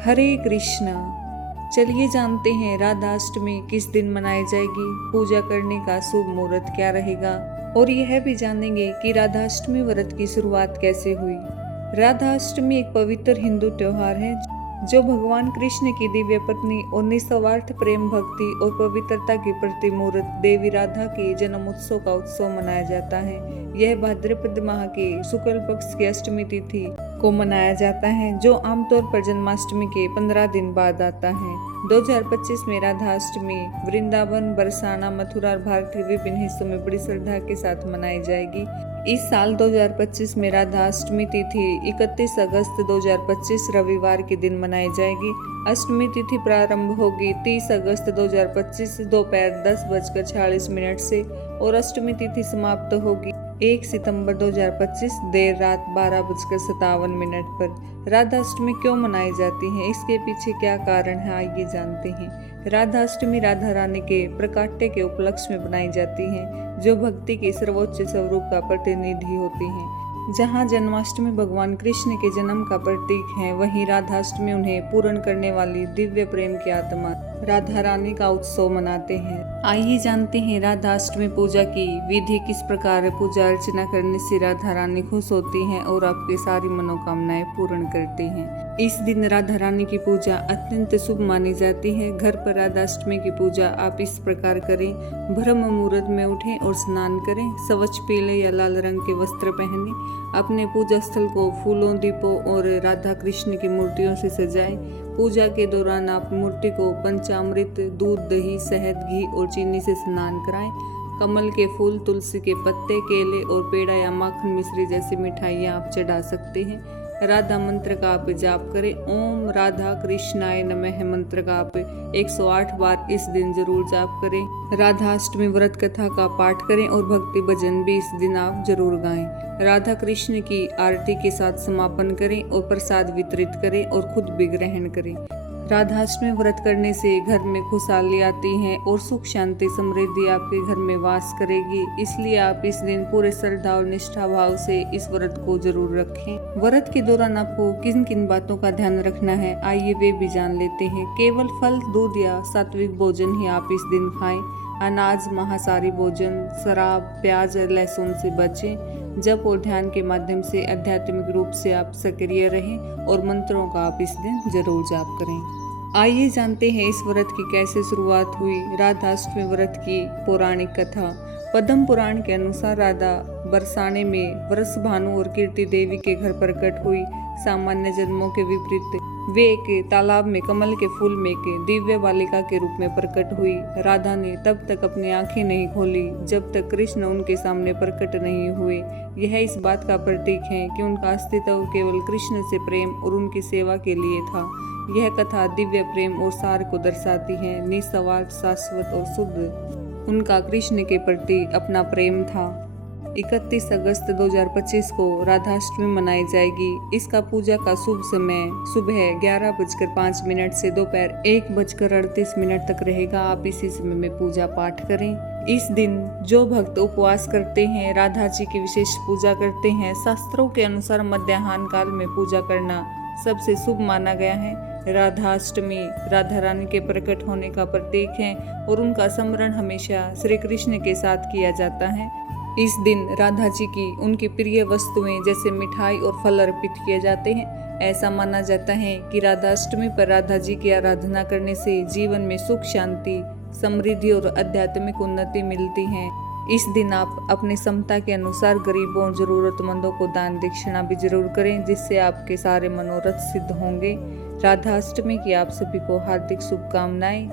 हरे कृष्णा। चलिए जानते हैं राधाष्टमी किस दिन मनाई जाएगी, पूजा करने का शुभ मुहूर्त क्या रहेगा और यह भी जानेंगे कि राधाष्टमी व्रत की शुरुआत कैसे हुई। राधाष्टमी एक पवित्र हिंदू त्योहार है जो भगवान कृष्ण की दिव्य पत्नी और निस्वार्थ प्रेम भक्ति और पवित्रता की प्रतिमूर्त देवी राधा के जन्म उत्सव का उत्सव मनाया जाता है। यह भाद्रपद माह के शुक्ल पक्ष की अष्टमी तिथि को मनाया जाता है जो आमतौर पर जन्माष्टमी के 15 दिन बाद आता है। 2025 में राधाष्टमी वृंदावन, बरसाना, मथुरा और भारत के विभिन्न हिस्सों में बड़ी श्रद्धा के साथ मनाई जाएगी। इस साल 2025 में राधाष्टमी तिथि 31 अगस्त 2025 रविवार के दिन मनाई जाएगी। अष्टमी तिथि प्रारंभ होगी 30 अगस्त 2025 दोपहर 10:46 से और अष्टमी तिथि समाप्त होगी 1 सितंबर 2025 देर रात 12:57 पर। राधाष्टमी क्यों मनाई जाती है, इसके पीछे क्या कारण है, आइए जानते हैं। राधाष्टमी राधा रानी के प्रकाट्य के उपलक्ष्य में बनाई जाती है जो भक्ति के सर्वोच्च स्वरूप का प्रतिनिधि होती है। जहाँ जन्माष्टमी भगवान कृष्ण के जन्म का प्रतीक है, वहीं राधाष्टमी उन्हें पूर्ण करने वाली दिव्य प्रेम की आत्मा राधा रानी का उत्सव मनाते हैं। आइए जानते हैं राधाष्टमी पूजा की विधि, किस प्रकार पूजा अर्चना करने से राधा रानी खुश होती हैं और आपकी सारी मनोकामनाएं पूर्ण करती हैं। इस दिन राधा रानी की पूजा अत्यंत शुभ मानी जाती है। घर पर राधाष्टमी की पूजा आप इस प्रकार करें। ब्रह्म मुहूर्त में उठें और स्नान करें। स्वच्छ पीले या लाल रंग के वस्त्र पहने। अपने पूजा स्थल को फूलों, दीपों और राधा कृष्ण की मूर्तियों से सजाएं। पूजा के दौरान आप मूर्ति को पंचामृत, दूध, दही, शहद, घी और चीनी से स्नान कराएं। कमल के फूल, तुलसी के पत्ते, केले और पेड़ा या माखन मिश्री जैसी मिठाइयाँ आप चढ़ा सकते हैं। राधा मंत्र का आप जाप करें। ओम राधा कृष्णाय नमः मंत्र का आप 108 बार इस दिन जरूर जाप करें। राधाष्टमी व्रत कथा का पाठ करें और भक्ति भजन भी इस दिन आप जरूर गाएं। राधा कृष्ण की आरती के साथ समापन करें और प्रसाद वितरित करें और खुद भी ग्रहण करें। राधाष्टमी व्रत करने से घर में खुशहाली आती है और सुख, शांति, समृद्धि आपके घर में वास करेगी। इसलिए आप इस दिन पूरे श्रद्धा और निष्ठा भाव से इस व्रत को जरूर रखें। व्रत के दौरान आपको किन किन बातों का ध्यान रखना है, आइए वे भी जान लेते हैं। केवल फल, दूध या सात्विक भोजन ही आप इस दिन खाएं। अनाज, मांसाहारी भोजन, शराब, प्याज, लहसुन से बचें। जप और ध्यान के माध्यम से आध्यात्मिक रूप से आप सक्रिय रहें और मंत्रों का आप इस दिन जरूर जाप करें। आइए जानते हैं इस व्रत की कैसे शुरुआत हुई। राधाष्टमी व्रत की पौराणिक कथा। पद्म पुराण के अनुसार राधा बरसाने में वृष भानु और कीर्ति देवी के घर प्रकट हुई। सामान्य जन्मों के विपरीत वे एक तालाब में कमल के फूल में एक दिव्य बालिका के रूप में प्रकट हुई। राधा ने तब तक अपनी आंखें नहीं खोली जब तक कृष्ण उनके सामने प्रकट नहीं हुए। यह इस बात का प्रतीक है कि उनका अस्तित्व केवल कृष्ण से प्रेम और उनकी सेवा के लिए था। यह कथा दिव्य प्रेम और सार को दर्शाती है। निस्वार्थ, शाश्वत और शुद्ध उनका कृष्ण के प्रति अपना प्रेम था। 31 अगस्त 2025 को राधाष्टमी मनाई जाएगी। इसका पूजा का शुभ समय सुबह 11:05 से दोपहर 1:38 तक रहेगा। आप इसी समय में पूजा पाठ करें। इस दिन जो भक्त उपवास करते हैं, राधा जी की विशेष पूजा करते हैं। शास्त्रों के अनुसार मध्याह्न काल में पूजा करना सबसे शुभ माना गया है। राधाष्टमी राधा रानी के प्रकट होने का प्रतीक है और उनका स्मरण हमेशा श्री कृष्ण के साथ किया जाता है। इस दिन राधा जी की उनकी प्रिय वस्तुएं जैसे मिठाई और फल अर्पित किए जाते हैं। ऐसा माना जाता है कि राधाष्टमी पर राधा जी की आराधना करने से जीवन में सुख, शांति, समृद्धि और आध्यात्मिक उन्नति मिलती है। इस दिन आप अपनी क्षमता के अनुसार गरीबों और जरूरतमंदों को दान दक्षिणा भी जरूर करें, जिससे आपके सारे मनोरथ सिद्ध होंगे। राधाष्टमी की आप सभी को हार्दिक शुभकामनाएं।